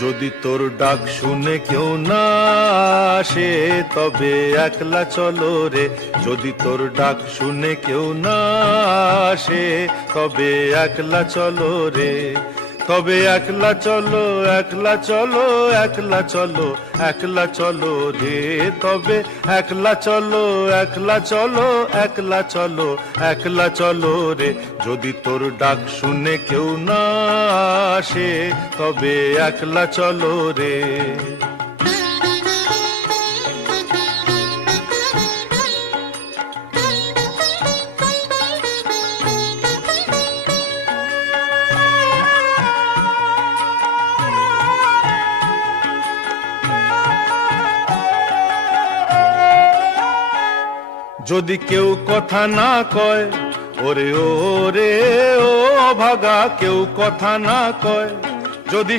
যদি তোর ডাক শুনে কেউ না আসে তবে একলা চলো রে। যদি তোর ডাক শুনে কেউ না আসে তবে একলা চলো রে। তবে একলা চলো, একলা চলো, একলা চলো, একলা চলো রে। তবে একলা চলো, একলা চলো, একলা চলো, একলা চলো রে। যদি তোর ডাক শুনে কেউ না আসে তবে একলা চলো রে। যদি কেউ কথা না কয়, ওরে ওরে ও ভাগা, কেউ কথা না কয়, যদি